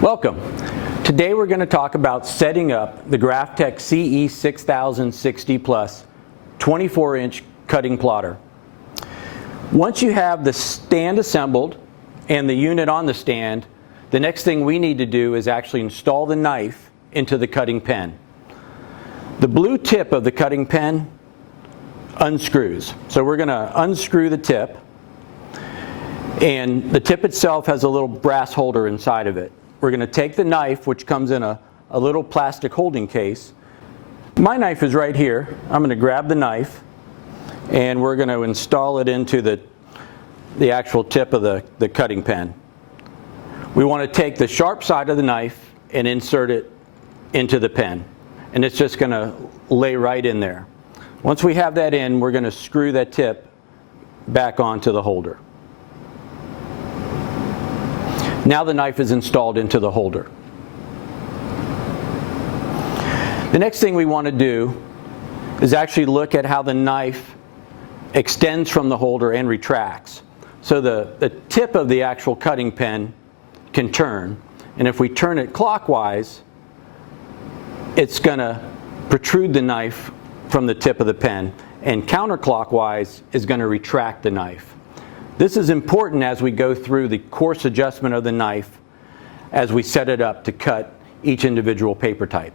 Welcome. Today we're going to talk about setting up the Graphtec CE 6060 Plus 24-inch cutting plotter. Once you have the stand assembled and the unit on the stand, the next thing we need to do is actually install the knife into the cutting pen. The blue tip of the cutting pen unscrews. So we're going to unscrew the tip, and the tip itself has a little brass holder inside of it. We're going to take the knife, which comes in a little plastic holding case. My knife is right here. I'm going to grab the knife and we're going to install it into the actual tip of the cutting pen. We want to take the sharp side of the knife and insert it into the pen, and it's just going to lay right in there. Once we have that in, we're going to screw that tip back onto the holder. Now the knife is installed into the holder. The next thing we want to do is actually look at how the knife extends from the holder and retracts. So the tip of the actual cutting pen can turn, and if we turn it clockwise, it's going to protrude the knife from the tip of the pen, and counterclockwise is going to retract the knife. This is important as we go through the coarse adjustment of the knife as we set it up to cut each individual paper type.